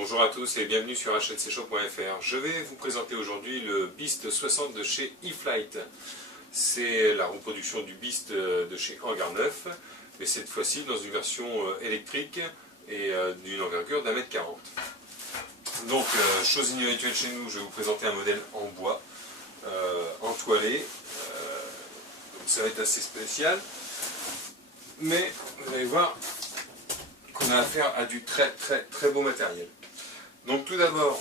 Bonjour à tous et bienvenue sur hncshop.fr. Je vais vous présenter aujourd'hui le Beast 60 de chez E-Flite. C'est la reproduction du Beast de chez Hangar 9, mais cette fois-ci dans une version électrique et d'une envergure d'1,40 m. Donc, chose inhabituelle chez nous, je vais vous présenter un modèle en bois, entoilé. Donc ça va être assez spécial, mais vous allez voir qu'on a affaire à du très beau matériel. Donc tout d'abord,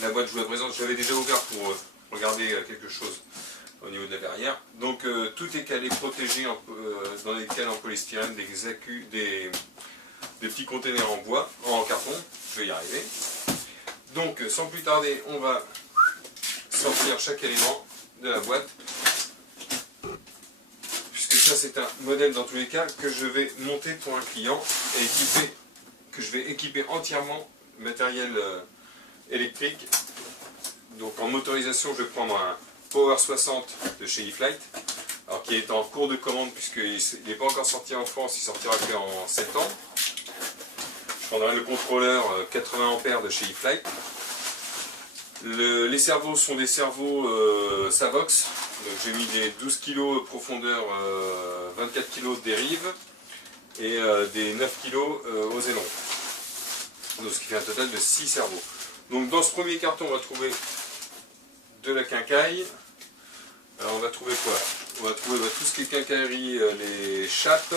la boîte je vous la présente, je l'avais déjà ouvert pour regarder quelque chose au niveau de la verrière. Donc tout est calé, protégé dans des cales en polystyrène, des petits containers en bois, en carton, je vais y arriver. Donc sans plus tarder, on va sortir chaque élément de la boîte. Ça c'est un modèle dans tous les cas que je vais monter pour un client et que je vais équiper entièrement matériel électrique. Donc en motorisation je vais prendre un Power 60 de chez E-Flite, alors qui est en cours de commande puisqu'il n'est pas encore sorti en France, il sortira qu'en septembre. Je prendrai le contrôleur 80 A de chez E-Flite. Les servos sont des servos Savox. J'ai mis des 12 kg profondeur, 24 kg de dérive et des 9 kg aux ailerons. Donc ce qui fait un total de 6 servos. Donc dans ce premier carton on va trouver de la quincaille. Alors on va trouver quoi? On va trouver tout ce qui est quincaillerie, les chapes,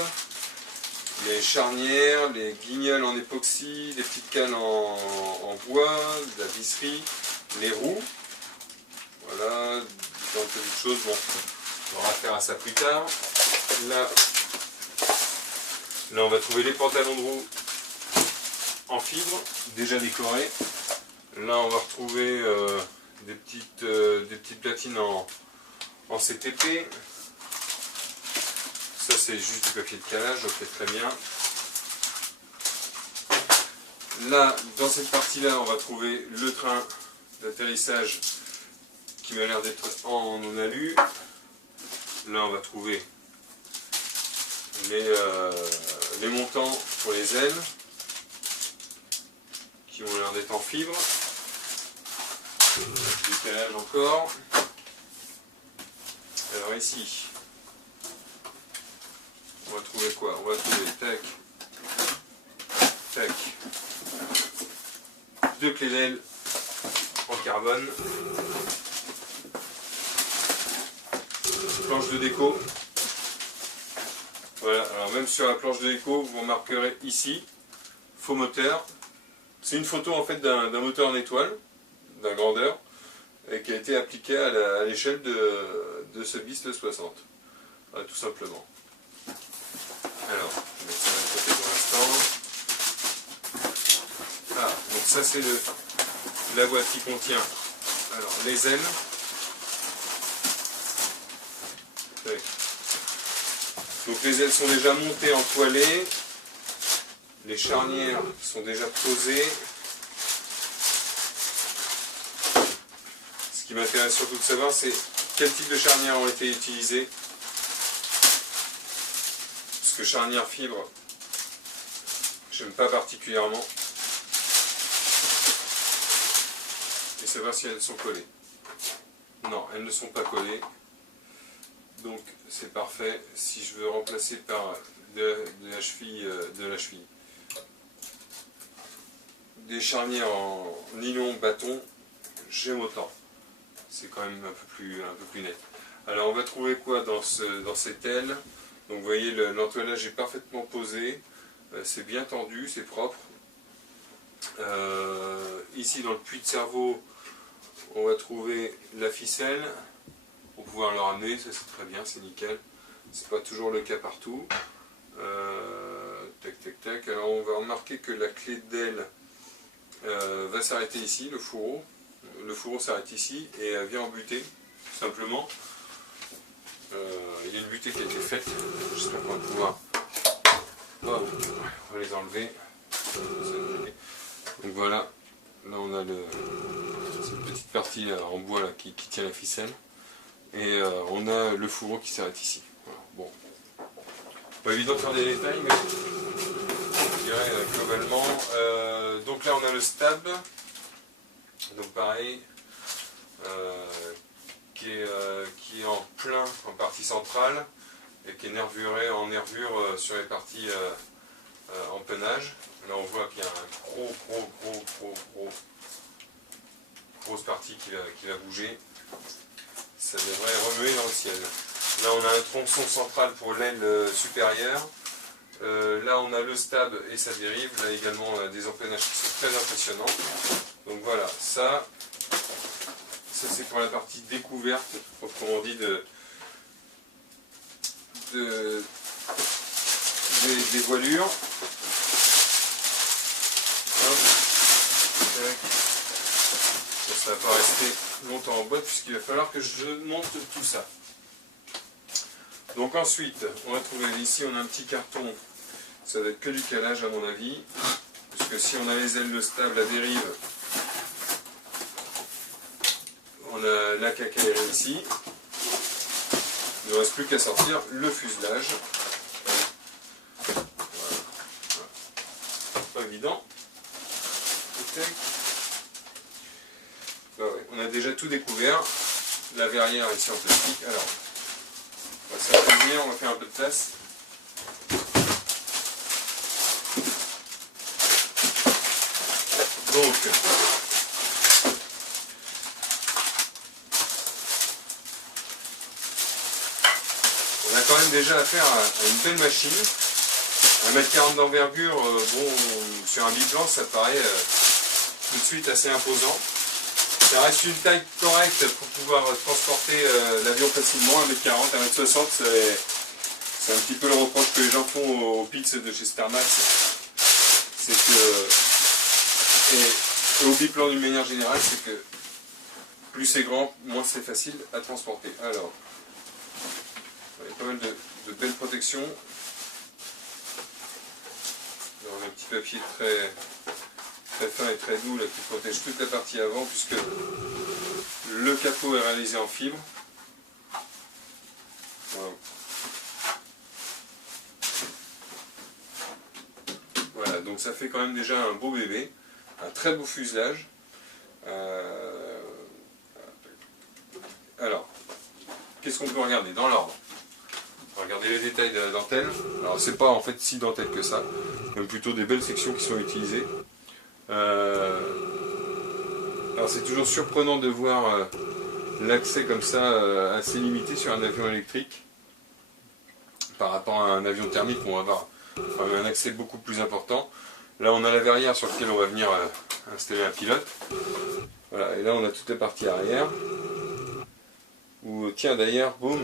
les charnières, les guignols en époxy, les petites cannes en bois, de la visserie, les roues. Voilà. Tant que de choses, bon, on aura affaire à ça plus tard. Là, on va trouver les pantalons de roue en fibre, déjà décorés. Là, on va retrouver des petites platines en CTP. Ça, c'est juste du papier de calage, ok, très bien. Là, dans cette partie-là, on va trouver le train d'atterrissage qui m'a l'air d'être en alu. Là on va trouver les montants pour les ailes qui ont l'air d'être en fibre. Décalage encore. Alors ici on va trouver quoi? On va trouver tac deux clés d'aile en carbone. Planche de déco. Voilà, alors même sur la planche de déco, vous remarquerez ici, faux moteur. C'est une photo en fait d'un moteur en étoile, d'un grandeur, et qui a été appliqué à l'échelle de ce Beast 60. Voilà, tout simplement. Alors, je vais mettre ça de côté pour l'instant. Ah, donc ça c'est la boîte qui contient alors, les ailes. Donc les ailes sont déjà montées, entoilées, les charnières sont déjà posées. Ce qui m'intéresse surtout de savoir, c'est quel type de charnières ont été utilisées. Parce que charnières fibre, j'aime pas particulièrement. Et savoir si elles sont collées. Non, elles ne sont pas collées. Donc c'est parfait. Si je veux remplacer par de la cheville, des charnières en nylon bâton, j'aime autant. C'est quand même un peu plus net. Alors on va trouver quoi dans cette aile? Donc vous voyez l'entoilage est parfaitement posé, c'est bien tendu, c'est propre. Ici dans le puits de cerveau, on va trouver la ficelle. Pour pouvoir le ramener, ça c'est très bien, c'est nickel. C'est pas toujours le cas partout. Tac. Alors on va remarquer que la clé d'aile va s'arrêter ici, le fourreau. Le fourreau s'arrête ici et elle vient en butée, tout simplement. Il y a une butée qui a été faite. J'espère qu'on va pouvoir. Oh, on va les enlever. Donc voilà. Là on a cette petite partie là, en bois là, qui tient la ficelle. Et on a le fourreau qui s'arrête ici. Voilà. Bon. Pas évident de faire des détails, mais dirais globalement. Donc là on a le stab, donc pareil, qui est en plein en partie centrale et qui est nervuré en nervure sur les parties empennage. Là on voit qu'il y a un grosse partie qui va bouger. Ça devrait remuer dans le ciel. Là on a un tronçon central pour l'aile supérieure. Là on a le stab et sa dérive. Là également on a des empennages qui sont très impressionnants. Donc voilà, ça c'est pour la partie découverte, proprement dit, des voilures. Hop. Ça ne va pas rester longtemps en boîte puisqu'il va falloir que je monte tout ça. Donc ensuite, on va trouver ici, on a un petit carton, ça va être que du calage à mon avis, parce que si on a les ailes de stab, la dérive, on a la cacaillerie ici, il ne reste plus qu'à sortir le fuselage. Voilà. Pas évident. Bah ouais, on a déjà tout découvert, la verrière ici en plastique. Alors, on va s'appuyer, on va faire un peu de place. Donc, on a quand même déjà affaire à une belle machine. 1,40 m d'envergure, bon, sur un biplan, ça paraît tout de suite assez imposant. Ça reste une taille correcte pour pouvoir transporter l'avion facilement. 1,40 m, 1,60 m, c'est un petit peu le reproche que les gens font aux Pitts de chez Starmax. C'est que, et au biplan d'une manière générale, c'est que plus c'est grand, moins c'est facile à transporter. Alors, il y a pas mal de belles protections. On a un petit papier très fin et très doux là, qui protège toute la partie avant puisque le capot est réalisé en fibre. Voilà. Voilà, donc ça fait quand même déjà un beau bébé, un très beau fuselage. Alors, qu'est-ce qu'on peut regarder dans l'ordre? On va regarder les détails de la dentelle. Alors c'est pas en fait si dentelle que ça, même plutôt des belles sections qui sont utilisées. Alors c'est toujours surprenant de voir l'accès comme ça assez limité sur un avion électrique par rapport à un avion thermique où on va avoir un accès beaucoup plus important. Là on a la verrière sur laquelle on va venir installer un pilote. Voilà, et là on a toute la partie arrière où tiens d'ailleurs, boum,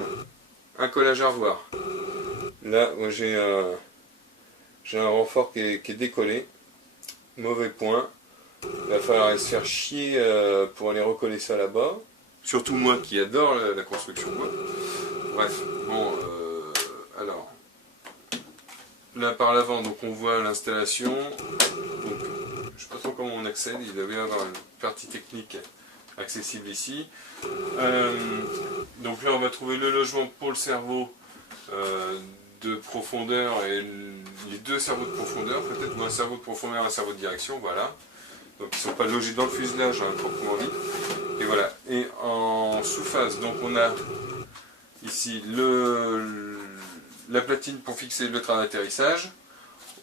un collage à revoir. Là j'ai un renfort qui est décollé. Mauvais point. Il va falloir se faire chier pour aller recoller ça là-bas. Surtout moi qui adore la construction. Bref, bon, alors, là par l'avant, donc on voit l'installation. Donc, je ne sais pas trop comment on accède, il devait y avoir une partie technique accessible ici. Donc là on va trouver le logement pour le cerveau de profondeur et les deux cerveaux de profondeur, peut-être, ou un cerveau de profondeur et un cerveau de direction, voilà. Donc ils ne sont pas logés dans le fuselage, hein, proprement dit. Et voilà. Et en sous-phase, donc on a ici la platine pour fixer le train d'atterrissage.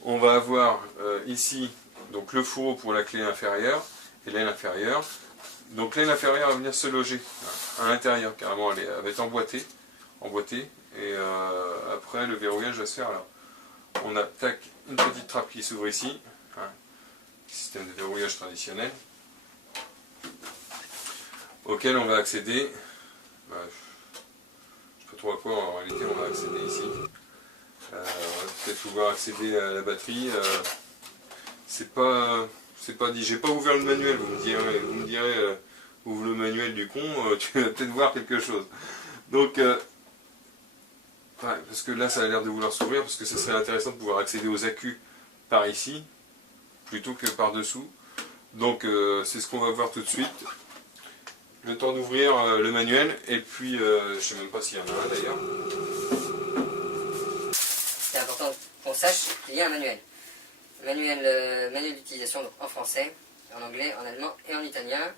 On va avoir ici donc le fourreau pour la clé inférieure et l'aile inférieure. Donc l'aile inférieure va venir se loger à l'intérieur, carrément, elle va être emboîtée. Et après le verrouillage va se faire là. On a tac, une petite trappe qui s'ouvre ici, hein, système de verrouillage traditionnel, auquel on va accéder. Bah, je ne sais pas trop à quoi en réalité on va accéder ici. On va peut-être pouvoir accéder à la batterie. C'est pas dit. J'ai pas ouvert le manuel. Vous me direz, ouvre le manuel du con. Tu vas peut-être voir quelque chose. Donc parce que là ça a l'air de vouloir s'ouvrir, parce que ça serait intéressant de pouvoir accéder aux accus par ici plutôt que par dessous. Donc c'est ce qu'on va voir tout de suite. Le temps d'ouvrir le manuel, et puis je ne sais même pas s'il y en a un d'ailleurs. C'est important qu'on sache qu'il y a un manuel. manuel d'utilisation en français, en anglais, en allemand et en italien.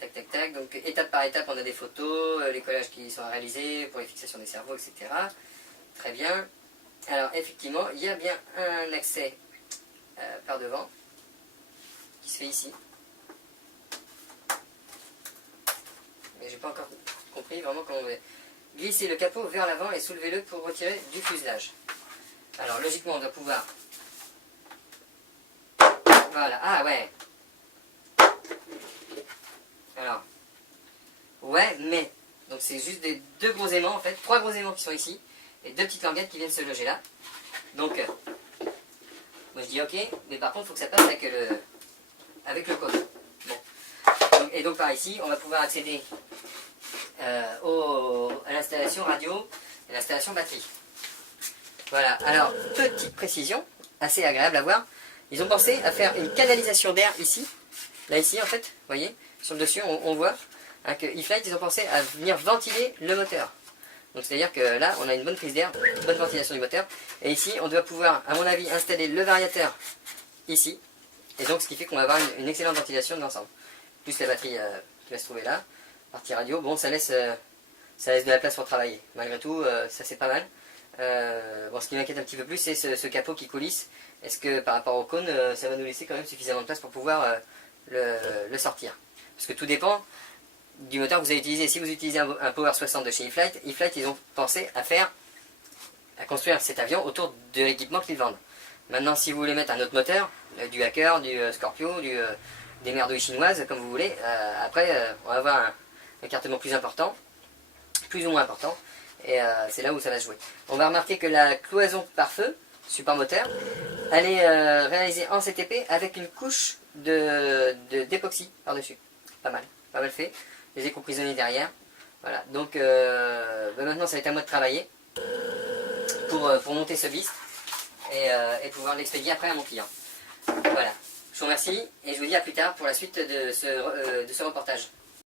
Tac, tac, tac. Donc, étape par étape, on a des photos, les collages qui sont réalisés pour les fixations des cerveaux, etc. Très bien. Alors, effectivement, il y a bien un accès par devant qui se fait ici. Mais j'ai pas encore compris vraiment comment on va glisser le capot vers l'avant et soulevez-le pour retirer du fuselage. Alors, logiquement, on doit pouvoir... Voilà, ah ouais. Alors, ouais, mais, donc c'est juste des deux gros aimants en fait, trois gros aimants qui sont ici, et deux petites languettes qui viennent se loger là. Donc, moi je dis ok, mais par contre il faut que ça passe avec le cône. Bon. Donc, et donc par ici, on va pouvoir accéder à l'installation radio et l'installation batterie. Voilà, alors, petite précision, assez agréable à voir, ils ont pensé à faire une canalisation d'air ici, là ici en fait, vous voyez, sur le dessus on voit hein, que E-Flite ils ont pensé à venir ventiler le moteur. Donc c'est à dire que là on a une bonne prise d'air, une bonne ventilation du moteur. Et ici on doit pouvoir à mon avis installer le variateur ici. Et donc ce qui fait qu'on va avoir une excellente ventilation de l'ensemble. Plus la batterie qui va se trouver là. Partie radio, bon ça laisse de la place pour travailler. Malgré tout ça c'est pas mal. Bon, ce qui m'inquiète un petit peu plus c'est ce capot qui coulisse. Est-ce que par rapport au cône ça va nous laisser quand même suffisamment de place pour pouvoir le sortir? Parce que tout dépend du moteur que vous allez utiliser. Si vous utilisez un Power 60 de chez E-Flite, E-Flite ils ont pensé à construire cet avion autour de l'équipement qu'ils vendent. Maintenant si vous voulez mettre un autre moteur, du Hacker, du Scorpio, des merdouilles chinoises comme vous voulez, après on va avoir un écartement plus important, plus ou moins important, et c'est là où ça va se jouer. On va remarquer que la cloison par feu, support moteur, elle est réalisée en CTP avec une couche d'époxy par-dessus. Pas mal fait. Les écrous prisonniers derrière. Voilà, donc maintenant ça va être à moi de travailler pour monter ce beast et pouvoir l'expédier après à mon client. Voilà, je vous remercie et je vous dis à plus tard pour la suite de ce reportage.